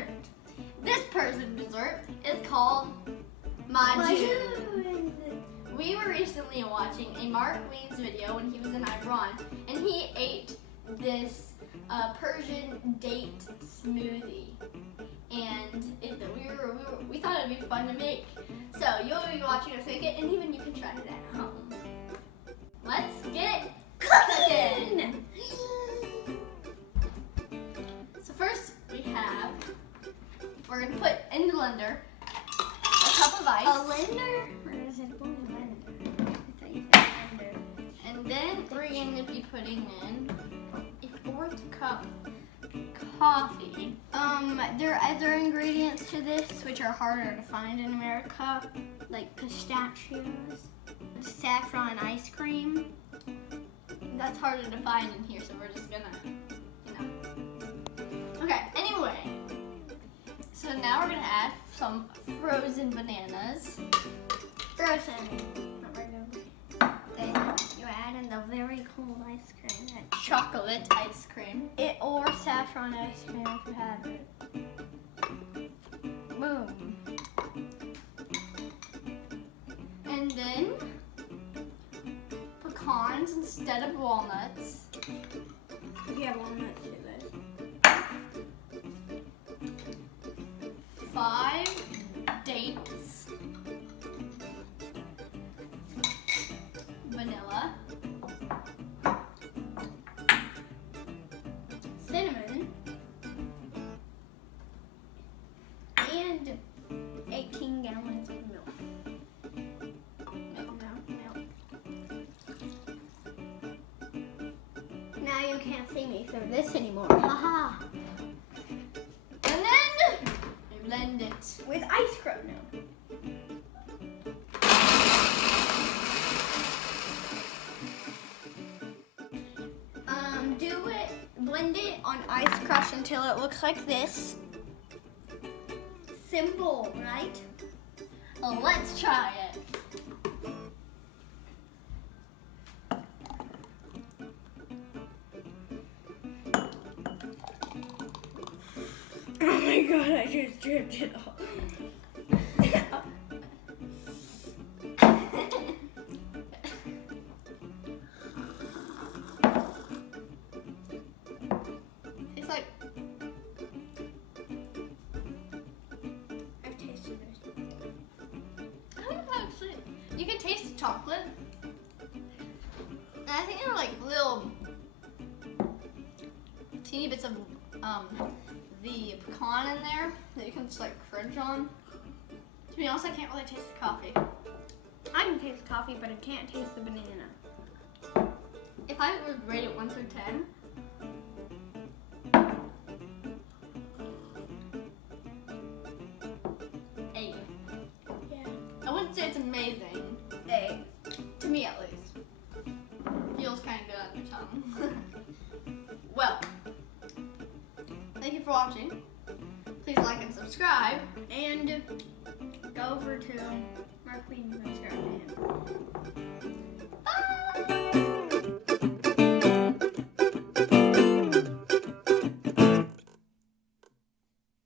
dessert. This Persian dessert is called Majoon. We were recently watching a Mark Wiens video when he was in Iran, and he ate this Persian date smoothie, and we thought it'd be fun to make. So you'll be watching us make it, and even you can try it at home. Let's get cooking. So first we're gonna put in the blender a cup of ice. A blender? Or is it a blender? I thought you said blender. And then we're going to be putting in a 4th cup coffee. There are other ingredients to this which are harder to find in America, like pistachios, saffron ice cream. That's harder to find in here, so we're just gonna, Okay, anyway. So now we're gonna add some frozen bananas. Frozen. Not regular. Then you add in the very cold ice cream. Chocolate ice cream. Or saffron ice cream if you have it. Boom. And then pecans instead of walnuts. If you have walnuts, do this. 5 dates. Vanilla. Cinnamon. And 18 gallons of milk. Milk. Now you can't see me through this anymore. Haha. And then we blend it. With ice cream now. Blend it on ice crush until it looks like this. Simple, right? Well, let's try it. Oh my god, I just dripped it all. It's like, I've tasted this. I don't know actually. You can taste the chocolate. And I think there are like little teeny bits of the pecan in there that you can just like crunch on. To be honest, I can't really taste the coffee. I can taste coffee, but I can't taste the banana. If I would rate it 1 through 10, eight. Yeah. I wouldn't say it's amazing. 8. To me at least. Feels kind of good on your tongue. Well, thank you for watching. Please like and subscribe. And go over to Mark Wiens and subscribe to him.